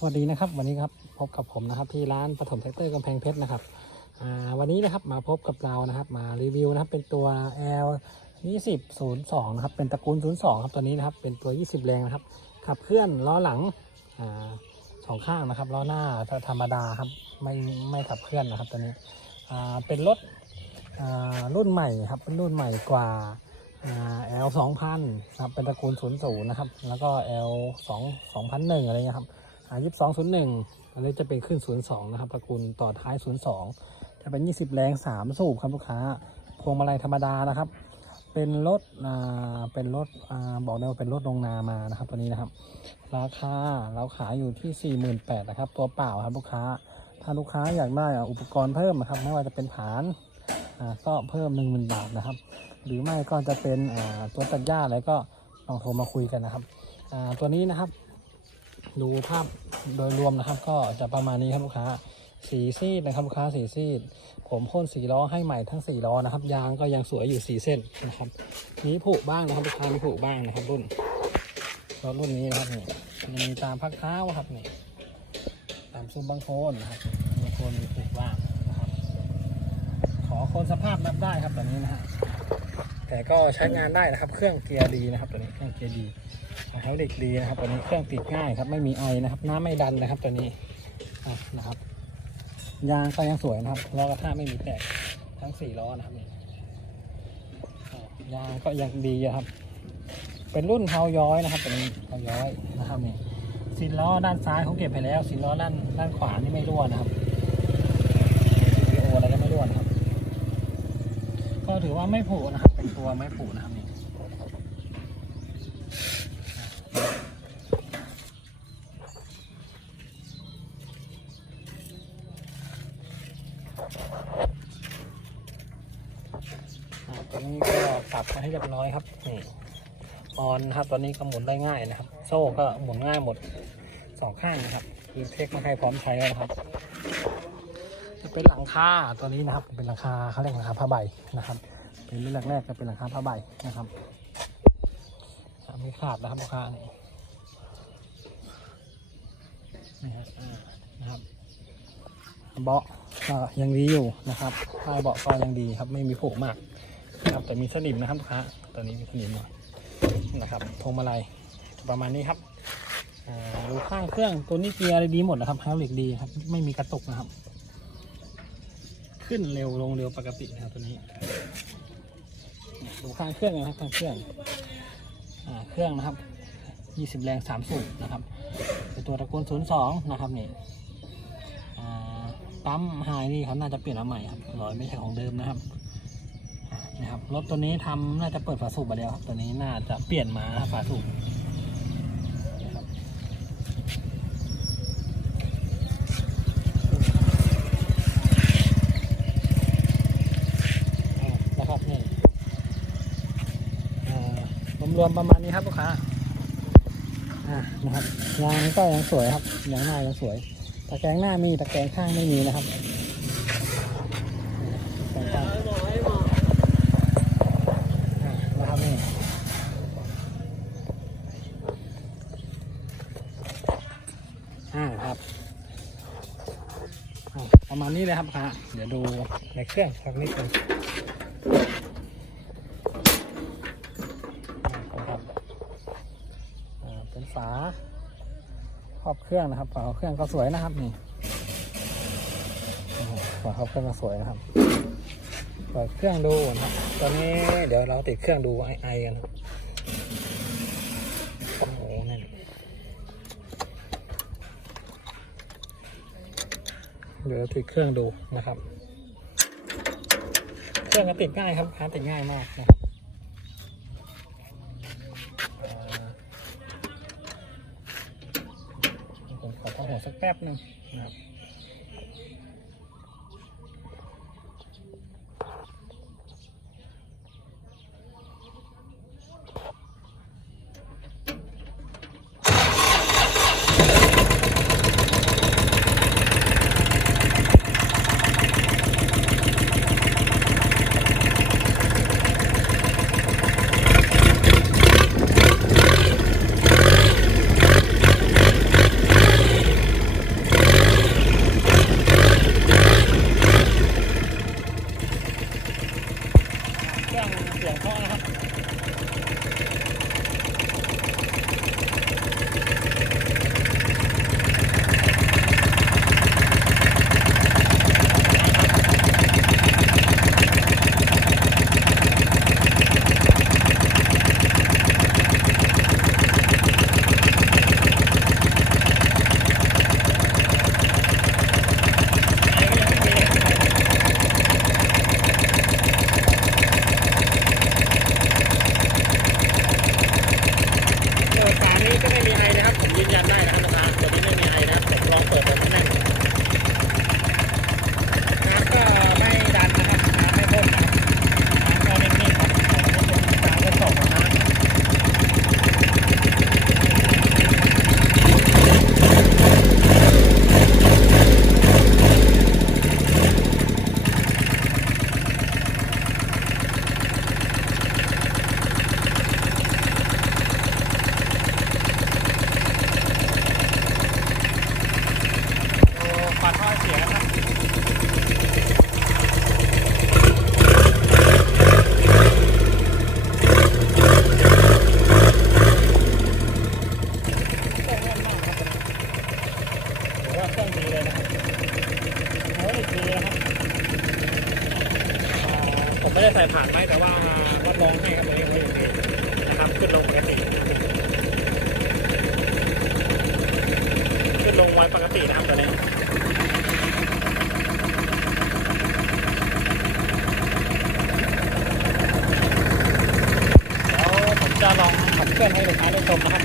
สวัสดีนะครับวันนี้ครับพบกับผมนะครับที่ร้านปฐมแท็กเตอร์กำแพงเพชรนะครับวันนี้นะครับมาพบกับเรานะครับมารีวิวนะครับเป็นตัว L 20 02นะครับเป็นตระกูล 02 ครับตัวนี้นะครับเป็นตัว 20 แรงนะครับขับเคลื่อนล้อหลังอสองข้างนะครับล้อหน้าธรรมดาครับไม่ไม่ขับเคลื่อนนะครับตัวนี้เป็นรถรุ่นใหม่ครับเป็นรุ่นใหม่กว่า L 2 0 0 0ครับเป็นตระกูล 00 นะครับแล้วก็ L 2 2001 อะไรเงี้ยครับ อ่า2201อันนี้จะเป็นขึ้น02นะครับตระกูลต่อท้าย02จะเป็น20แรง3สูบครับลูกค้า พวงมาลัยธรรมดานะครับ เป็นรถอ่าเป็นรถอ่าบอกได้ว่าเป็นรถลงนามานะครับ ตัวนี้นะครับ ราคาเราขายอยู่ที่48,000นะครับ ตัวเปล่าครับลูกค้า ถ้าลูกค้าอยากได้อุปกรณ์เพิ่มนะครับไม่ว่าจะเป็นผานอ่าก็เพิ่ม10,000 บาทนะครับ หรือไม่ก็จะเป็นอ่าตัวตัดหญ้าอะไรก็ลองโทรมาคุยกันนะครับอ่าตัวนี้นะครับ ดูภาพโดยรวมนะครับ ก็จะประมาณนี้ครับลูกค้าสีซีดนะครับลูกค้าสีซีด ผมพ่นสีล้อให้ใหม่ทั้งสี่ล้อนะครับ ยางก็ยังสวยอยู่สี่เส้นนะครับมีผุบ้างนะครับลูกค้ามีผุบ้างนะครับรุ่นรถรุ่นนี้นะครับนี่มีตามพักเท้าครับนี่ตามซุ้มบางโคนนะครับบางโคนมีผุบ้างนะครับ ขอคนสภาพนับได้ครับตัวนี้นะฮะ แต่ก็ใช้งานได้นะครับ เครื่องเกียร์ดีนะครับ ตัวนี้เครื่องเกียร์ดีไฮดรอลิกดีนะครับ ตัวนี้เครื่องติดง่ายครับ ไม่มีไอนะครับ น้ำไม่ดันนะครับ ตัวนี้นะครับ ยางก็ยังสวยนะครับล้อกระทะไม่มีแตกทั้งสี่ล้อนะครับนี่ยางก็ยังดีอะครับ เป็นรุ่นเทาย้อยนะครับตัวนี้เทาย้อยนะครับนี่สินล้อด้านซ้ายเขาเก็บไปแล้วสินล้อด้านด้านขวานี่ไม่รั่วนะครับวิดีโออะไรก็ไม่รั่วนะครับ ก็ ถือว่าไม่ผุนะครับ เป็นตัวไม่ผุนะครับนี่ตัวนี้ก็ปรับมาให้เรียบร้อยครับนี่ออนนะครับ ตอนนี้ก็หมุนได้ง่ายนะครับ โซ่ก็หมุนง่ายหมดสองข้างนะครับคือเทคมาให้พร้อมใช้แล้วนะครับจะเป็นหลังคาตัวนี้นะครับ เป็นหลังคาเขาเรียกหลังคาผ้าใบนะครับ เป็นรุ่นแรกๆก็เป็นหลังคาผ้าใบนะครับไม่ขาดนะครับลูกค้านี่นี่ครับนะครับเบาะก็ยังดีอยู่นะครับใต้เบาะก็ยังดีครับไม่มีผุมากนะครับแต่มีสนิมนะครับลูกค้าตัวนี้มีสนิมหน่อยนะครับพวงมาลัยประมาณนี้ครับดูข้างเครื่องตัวนี้เกียร์อะไรดีหมดนะครับไฮดรอลิกดีครับ ไม่มีกระตุกนะครับ ขึ้นเร็วลงเร็วปกตินะครับตัวนี้ ดูข้างเครื่องนะครับข้างเครื่องอเครื่องนะครับ 20 แรง 3 สูบนะครับเป็นตัวตระกูล02 นะครับนี่ปั๊มไฮนี่เขาน่าจะเปลี่ยนมาใหม่ครับร้อยไม่ใช่ของเดิมนะครับนะครับรถตัวนี้ทำน่าจะเปิดฝาสูบมาแล้วครับตัวนี้น่าจะเปลี่ยนมาฝาสูบนะครับนี่ รวมประมาณนี้ครับลูกค้าอ่านะครับยางก็ยังสวยครับยางหน้ายังสวยตะแกรงหน้ามีตะแกรงข้างไม่มีนะครับตะแกรงข้างอ่านะครับนี่อ่าครับประมาณนี้เลยครับค้าเดี๋ยวดูในเครื่องสักนิดนึง นะครับอ่าเป็น ฝาครอบเครื่องนะครับฝาครอบเครื่องก็สวยนะครับนี่ฝาครอบเครื่องก็สวยนะครับเปิดเครื่องดูนะครับตอนนี้เดี๋ยวเราติดเครื่องดูไอไอกันครับโอ้โหนั่นเดี๋ยวติดเครื่องดูนะครับ เครื่องก็ติดง่ายครับค้าติดง่ายมากนะครับ ป๊บหนึ่งนะครับ หลวงพ่อนะครับ ผมไม่ได้ใส่ผ่านไว้แต่ว่าวัดลองให้กับตัวเองไว้อยู่ดีนะครับขึ้นลงปกติ ขึ้นลงไว้ปกตินะครับตัวนี้เดี๋ยวผมจะลองขับเคลื่อนให้ลูกค้าได้ชมนะครับ